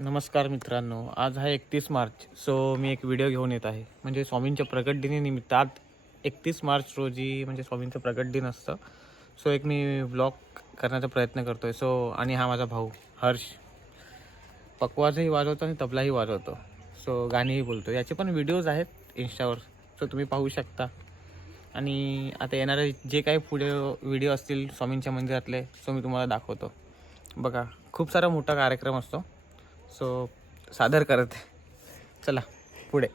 नमस्कार मित्रांनो आज हा एकतीस मार्च सो मी एक व्हिडिओ घेऊन येत आहे. म्हणजे स्वामींच्या प्रगटदिनीनिमित्तात आज एकतीस मार्च रोजी म्हणजे स्वामींचं प्रगट दिन असतं. सो एक मी व्लॉग करण्याचा प्रयत्न करतो आहे सो आणि हा माझा भाऊ हर्ष. पकवाजही वाजवतो आणि तबलाही वाजवतो. सो गाणीही बोलतो. याचे पण व्हिडिओज आहेत इन्स्टावर सो तुम्ही पाहू शकता. आणि आता येणारे जे काही पुढे व्हिडिओ असतील स्वामींच्या मंदिरातले सो मी तुम्हाला दाखवतो. बघा खूप सारा मोठा कार्यक्रम असतो. सो सादर करत आहे. चला पुढे.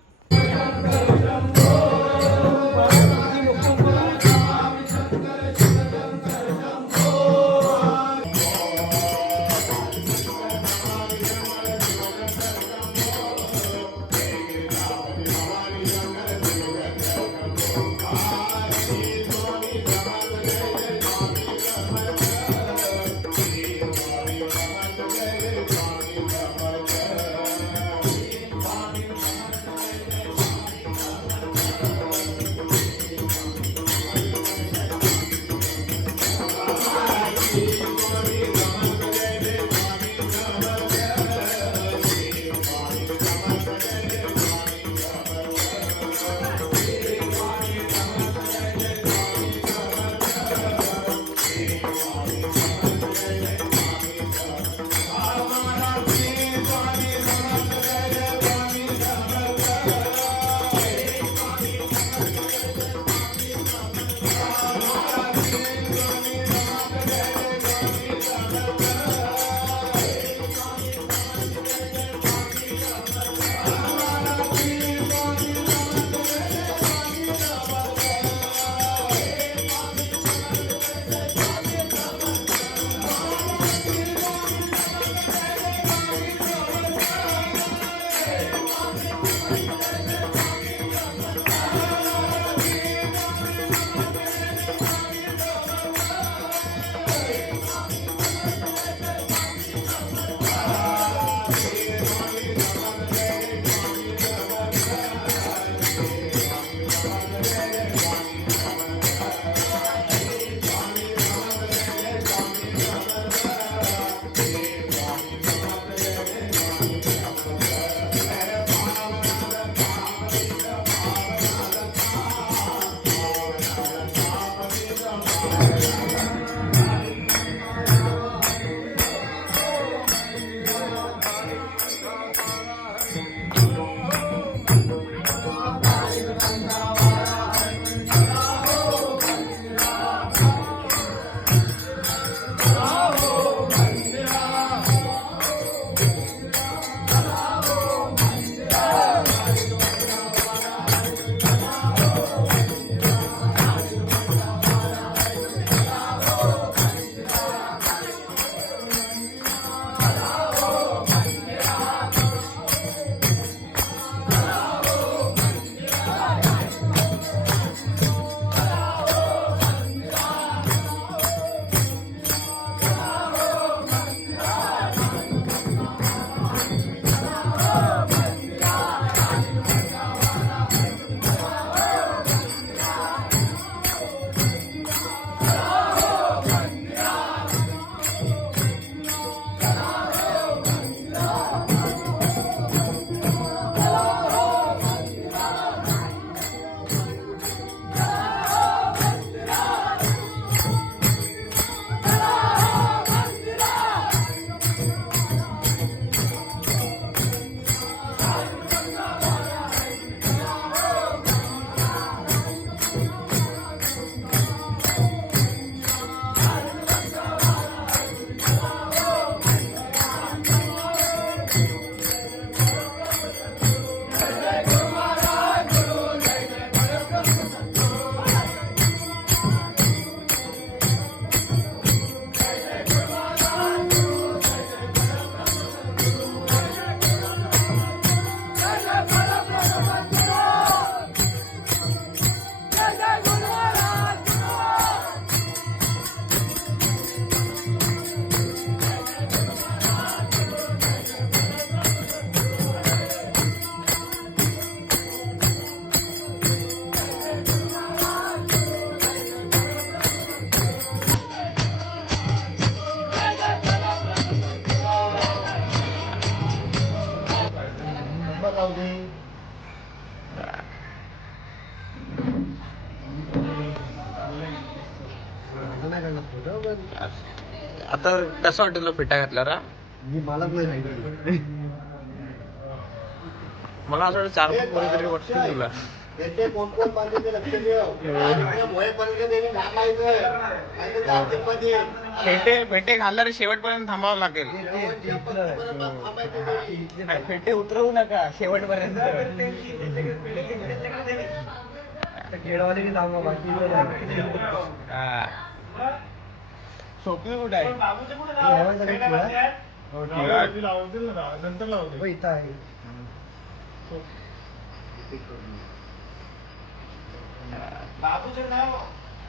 आता कसं वाटेल फेटा घातला रा मी मलाच नाही सांगितलं मला असं वाटतं चार पोरी तरी तुला कोण कोण बांधले ते लक्ष ठेव आणि मोहेपर्यंत त्यांनी थांबायचं आणि ते जातीमध्ये फेटे फेटे घालणार शेवटपर्यंत थांबावं लागेल थांबायचं. फेटे उतरवू नका शेवटपर्यंत खेळवाले की बाकी स्वप्न कुठे आहे? हो, इथं आहे.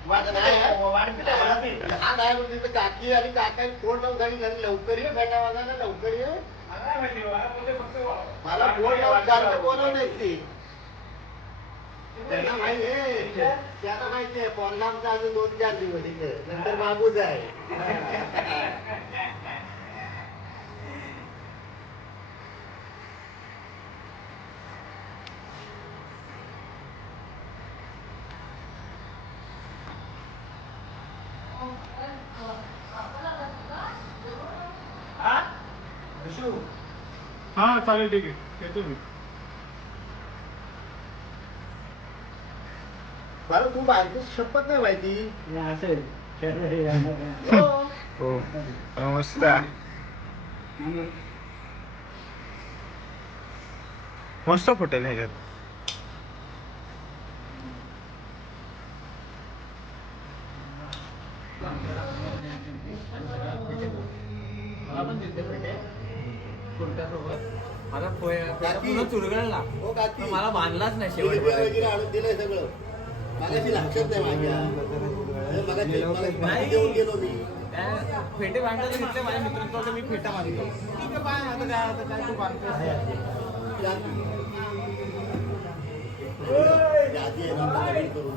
माझं नाही आहे. लहान आहे म्हणजे तिथं काकी आणि काका फोन लावून सांगितलं लवकर ये वाजायला लवकर ये. मला फोन लावून जास्त बोलवलंय ते त्यांना माहिती आहे. त्यांना माहिती आहे पॉनगामचा अजून दोन चार दिवस इथं. नंतर मागूच आहे. हा चालेल ठीक आहे. येतो मी. मला तू बायको शपथ नाही माहिती. असेल हो. हो मस्त मस्त फुटेल ह्याच्यात. माझा पोय- काकी. पूर्ण चुरगळला. हो काकी. मला बांधलाच नाही शेवट वगैरे आणून दिलंय सगळं. मागाशी लक्षात नाही माझ्या मला नाही. देऊन गेलो मी. फेटे बांधायला माझ्या मित्रांकडे मी फेटा बांधतो ठीक आहे बाय. आता काय आता काय तू नवीन करून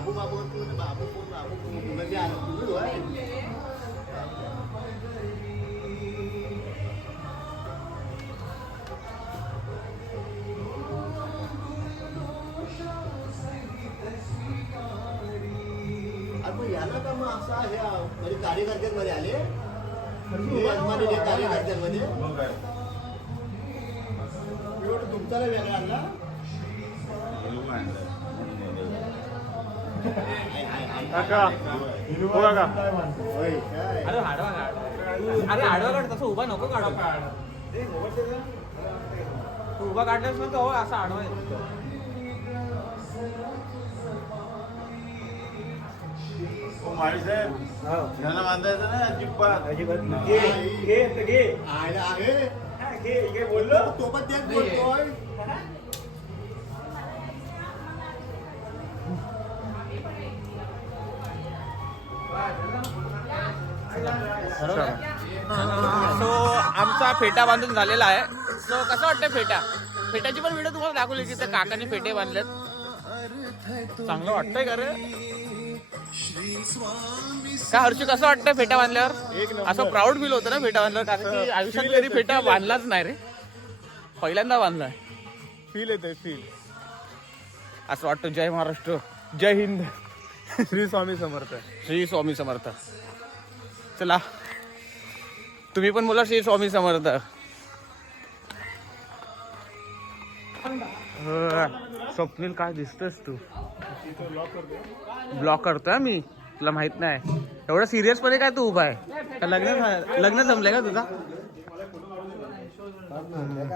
बाबू बाबू म्हणे, बाबू कोण बाबू कोण ते आलं तुझं होय अरे मग याला का मग असा हे म्हणजे कार्यकर्त्यांमध्ये आले हे अजमाने जे कार्यकर्त्यांमध्ये एवढं तुमचा वेगळा आणला. काका हो काका? अरे हाडवा काढ अरे हाडवा काढ तसं उभा नको काढू. तू उभा काढलास ना तो असा आडवा येतो माळी साहेब यांना बांधायचं ना अजिबात. आयला आहे बोललो. तो पण तेच बोलतोय. आमचा फेटा बांधून झालेला आहे. सो कसं वाटतं फेटा? फेट्याची पण व्हिडिओ तुम्हाला दाखवली तिथे काकाने फेटे बांधलेत. चांगलं वाटतंय का रे? का हर्षी कसं वाटतं फेटा बांधल्यावर? असं प्राऊड फील होतं ना फेटा बांधल्यावर? कारण की आयुष्यात कधी फेटा बांधलाच नाही रे. पहिल्यांदा बांधलाय. फील येते फील असं वाटतं जय महाराष्ट्र जय हिंद. श्री स्वामी समर्थ. श्री स्वामी समर्थ. चला. तुम्ही पण बोला श्री स्वामी समर्थ. स्वप्नील काय दिसतोस तू? ब्लॉक करतोय मी? तुला माहीत नाही. एवढं सिरियसपणे काय तू उभा आहे? का लग्न लग्न जमलंय का तुझा?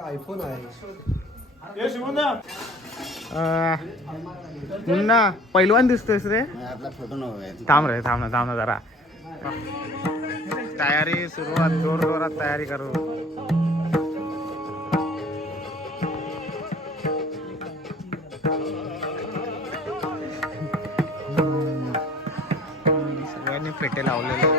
आयफोन आहे मुन्ना पैलवान दिसतोयस रे? थांब रे थांब ना थांब ना जरा. तयारी सुरुवात जोर जोरात तयारी करू. सगळ्यांनी पेटे लावलेले.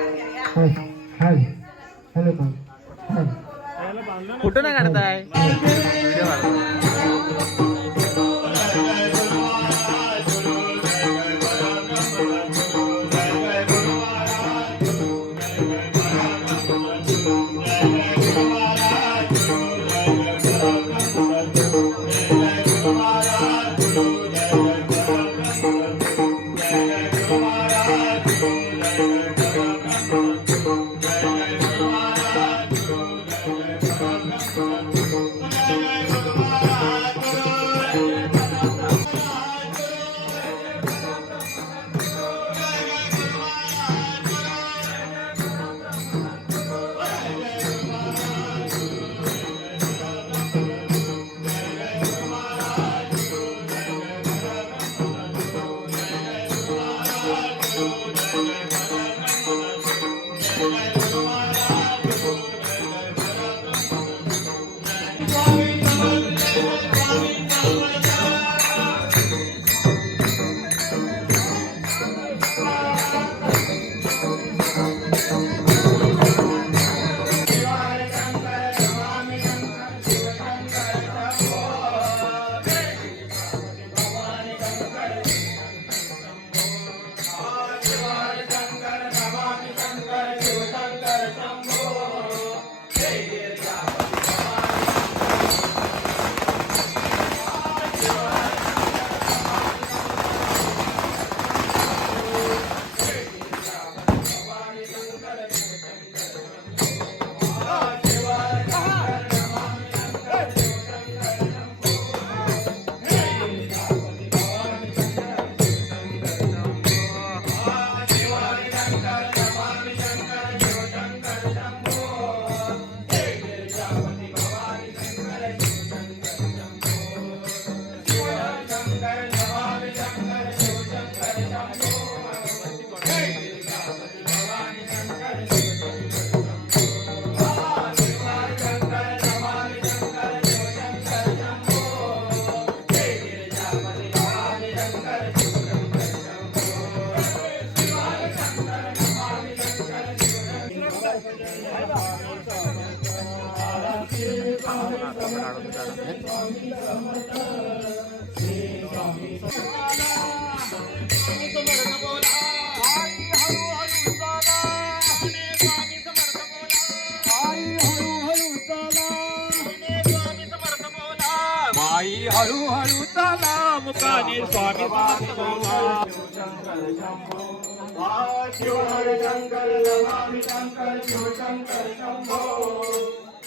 शिव हर शंकर नमामि शंकर शिव शंकर शंभो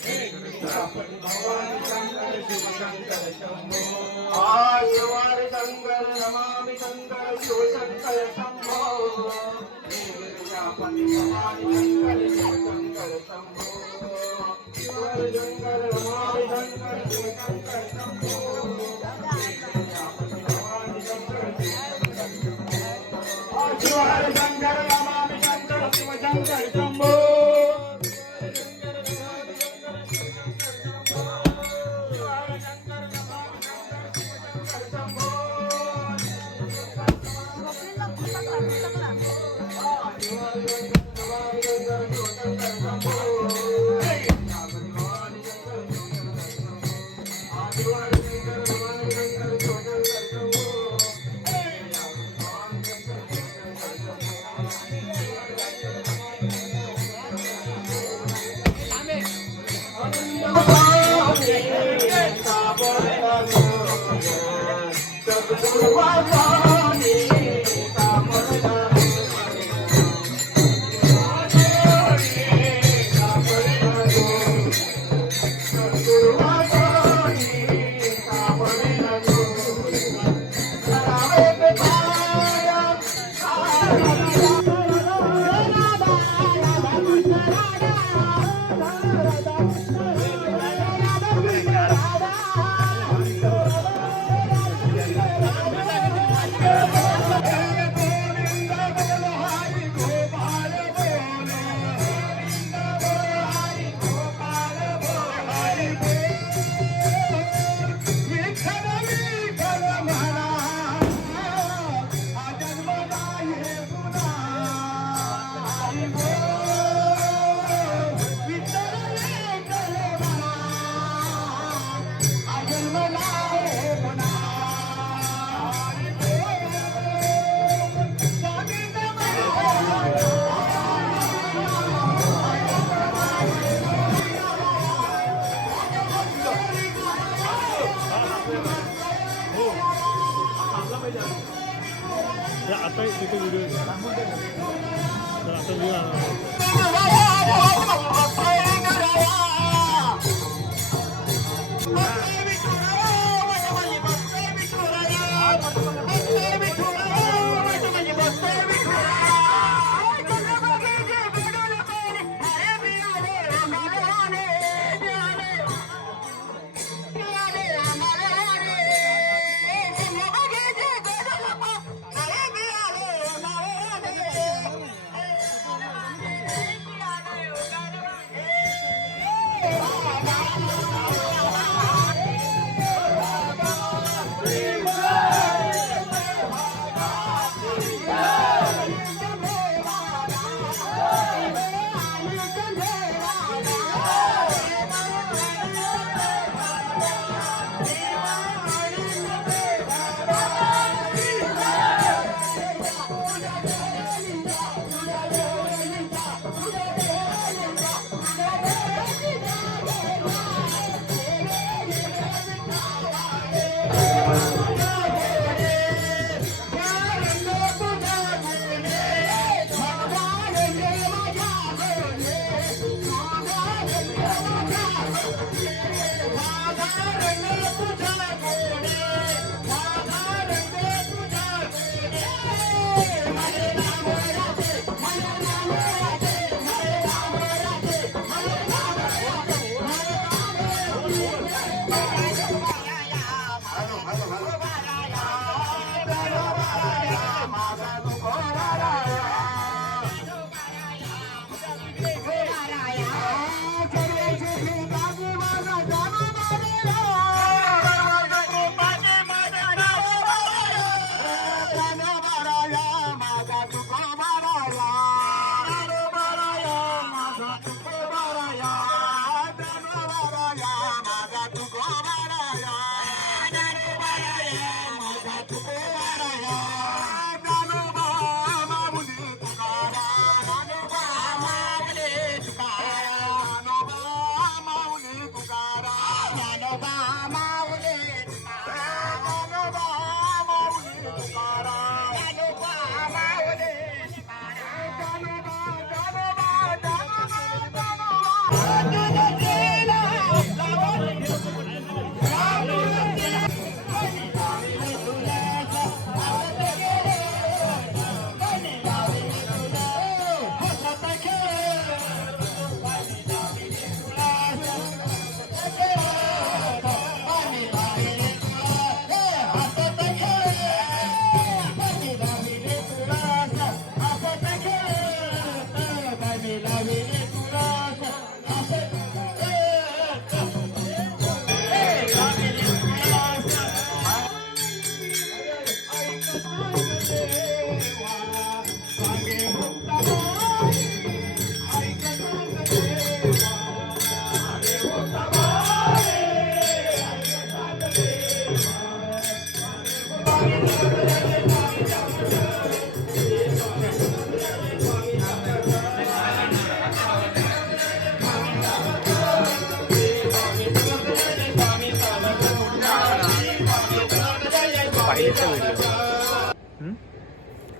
हे कृष्णापति भवानी शंकर शिव शंकर शंभो आ शिव हर शंकर नमामि शंकर शिव शंकर शंभो हे कृष्णापति भवानी शंकर शिव शंकर शंभो शिव हर शंकर नमामि शंकर शिव शंकर शंभो Jumbo.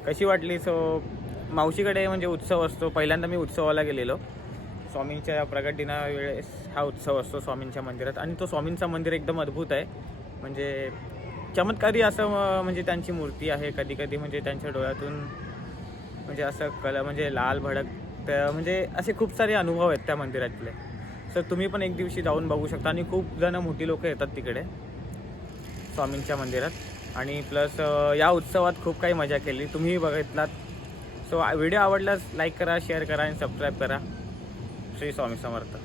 कशी वाटली? सो मावशीकडे म्हणजे उत्सव असतो. पहिल्यांदा मी उत्सवाला गेलेलो. स्वामींच्या प्रगट दिना वेळेस हा उत्सव असतो स्वामींच्या मंदिरात. आणि तो स्वामींचा मंदिर एकदम अद्भुत आहे. म्हणजे चमत्कारी असं म्हणजे त्यांची मूर्ती आहे. कधी कधी म्हणजे त्यांच्या डोळ्यातून म्हणजे असं कल म्हणजे लाल भडक तर म्हणजे असे खूप सारे अनुभव आहेत त्या मंदिरातले. सर तुम्ही पण एक दिवशी जाऊन बघू शकता. आणि खूप जण मोठी लोक येतात तिकडे स्वामींच्या मंदिरात. आणि प्लस या उत्सवात खूप काही मजा केली. तुम्हीही बघितलात. सो व्हिडिओ आवडल्यास लाईक करा शेअर करा आणि सबस्क्राईब करा. श्री स्वामी समर्थ.